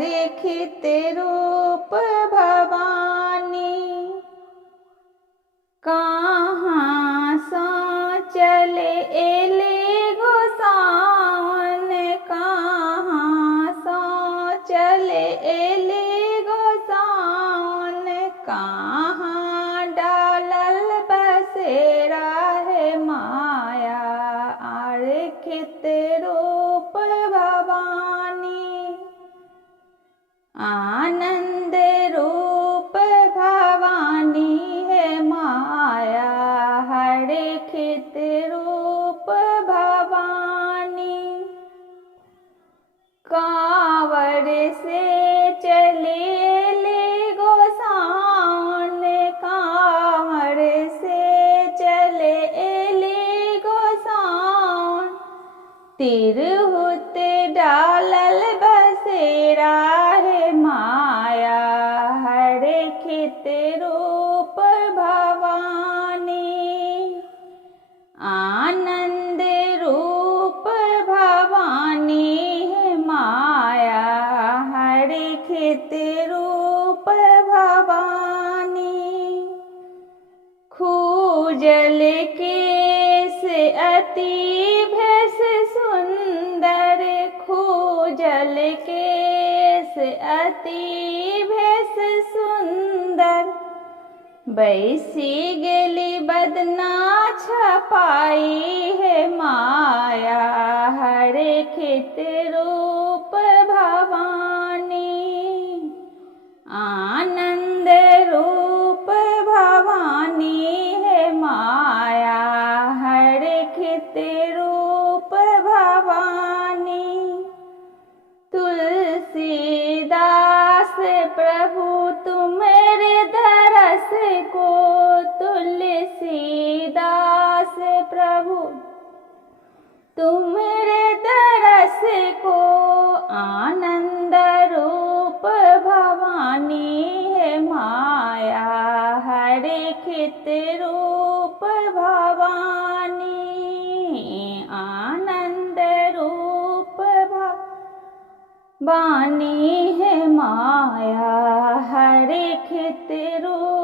हरिखित रूप भवानी। कहाँ सो चले एले गोसाउन, कहाँ सो चले एले गोसाउन। कहाँ डालल बसेरा है माया, हरिखित रूप भवानी। आनंद रूप भवानी है माया, हरिखित रूप भवानी। कांवर से चले ले गोसाउन, कांवर से चले ले गोसाउन। तिरहुत डालल बसेरा है माया, हरिखित रूप भवानी। आनंद रूप भवानी है माया, हरिखित रूप भवानी। खूजल केस अति भेष सुंदर, खूजल केस अति भेष सुंदर। बैसी गेली बदना छपाई है माया, हरिखित रूप भवानी। आनंद रूप भवानी है माया, हरिखित रूप भवानी। तुलसीदास प्रभु तुम्हारे दरस को, तुलसीदास प्रभु तुम्हारे दरस को। आनंद रूप भवानी है माया, हरिखित रूप भवानी। आनंद रूप भवानी है माया, हरिखित रूप